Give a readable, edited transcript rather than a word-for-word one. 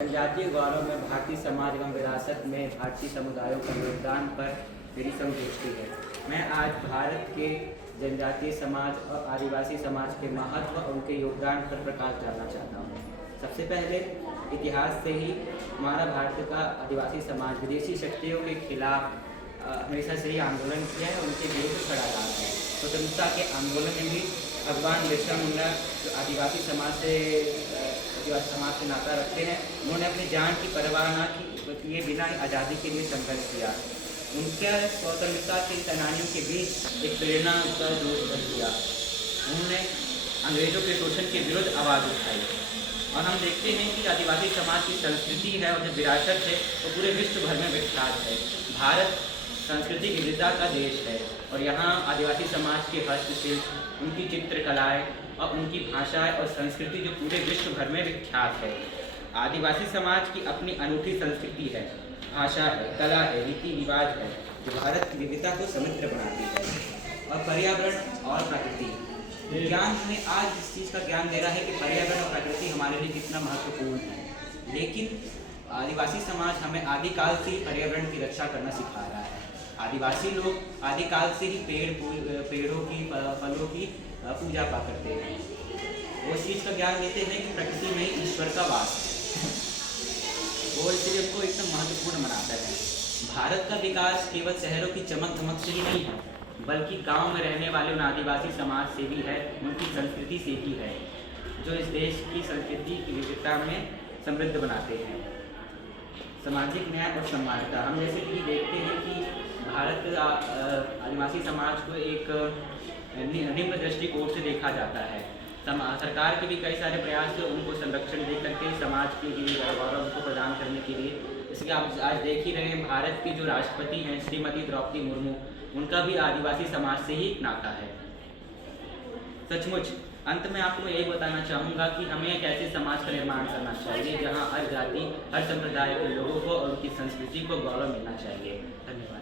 जनजातीय गौरव में भारतीय समाज एवं विरासत में भारतीय समुदायों का योगदान पर मेरी संगोष्ठी है। मैं आज भारत के जनजातीय समाज और आदिवासी समाज के महत्व और उनके योगदान पर प्रकाश डालना चाहता हूँ। सबसे पहले इतिहास से ही हमारा भारत का आदिवासी समाज विदेशी शक्तियों के खिलाफ हमेशा से ही आंदोलन किया है और उनके विरुद्ध खड़ा रहा है। स्वतंत्रता के आंदोलन में भी भगवान बिरसा मुंडा जो आदिवासी समाज से नाता रखते हैं, उन्होंने अपनी जान की परवाह न किए बिना आज़ादी के लिए संघर्ष किया। उनके स्वतंत्रता के सेनानियों के बीच एक प्रेरणा का जोश भर दिया। उन्होंने अंग्रेजों के शोषण के विरुद्ध आवाज़ उठाई और हम देखते हैं कि आदिवासी समाज की संस्कृति है और जो विरासत है वो पूरे विश्व भर में विख्यात है। भारत संस्कृति विविधता का देश है और यहाँ आदिवासी समाज के हस्तशिल्प, उनकी चित्रकलाएँ और उनकी भाषा और संस्कृति जो पूरे विश्व भर में विख्यात है। आदिवासी समाज की अपनी अनूठी संस्कृति है, भाषा है, कला है, रीति रिवाज है जो भारत की विविधता को समृद्ध बनाती है। और पर्यावरण और प्रकृति विज्ञान हमें आज इस चीज़ का ज्ञान दे रहा है कि पर्यावरण और प्रकृति हमारे लिए कितना महत्वपूर्ण है, लेकिन आदिवासी समाज हमें आदिकाल से ही पर्यावरण की रक्षा करना सिखा रहा है। आदिवासी लोग आदिकाल से ही पेड़ों की फलों की पूजा पा करते हैं। वो इस चीज़ का ज्ञान देते हैं कि प्रकृति में ईश्वर का वास है, वो इसलिए उनको एकदम महत्वपूर्ण बनाता है। भारत का विकास केवल शहरों की चमक धमक से ही नहीं है, बल्कि गांव में रहने वाले उन आदिवासी समाज से भी है, उनकी संस्कृति से भी है, जो इस देश की संस्कृति की विविधता में समृद्ध बनाते हैं। सामाजिक न्याय और समानता, हम जैसे कि देखते हैं कि भारत आदिवासी समाज को एक निम्न दृष्टिकोण से देखा जाता है। सरकार के भी कई सारे प्रयास हैं उनको संरक्षण दे करके समाज के लिए गौरव को प्रदान करने के लिए। इसके आप आज देख ही रहे हैं, भारत की जो राष्ट्रपति हैं श्रीमती द्रौपदी मुर्मू, उनका भी आदिवासी समाज से ही नाता है। सचमुच अंत में आपको यही बताना चाहूँगा कि हमें एक ऐसे समाज का निर्माण करना चाहिए जहाँ हर जाति, हर संप्रदाय के लोगों को और उनकी संस्कृति को गौरव मिलना चाहिए। धन्यवाद।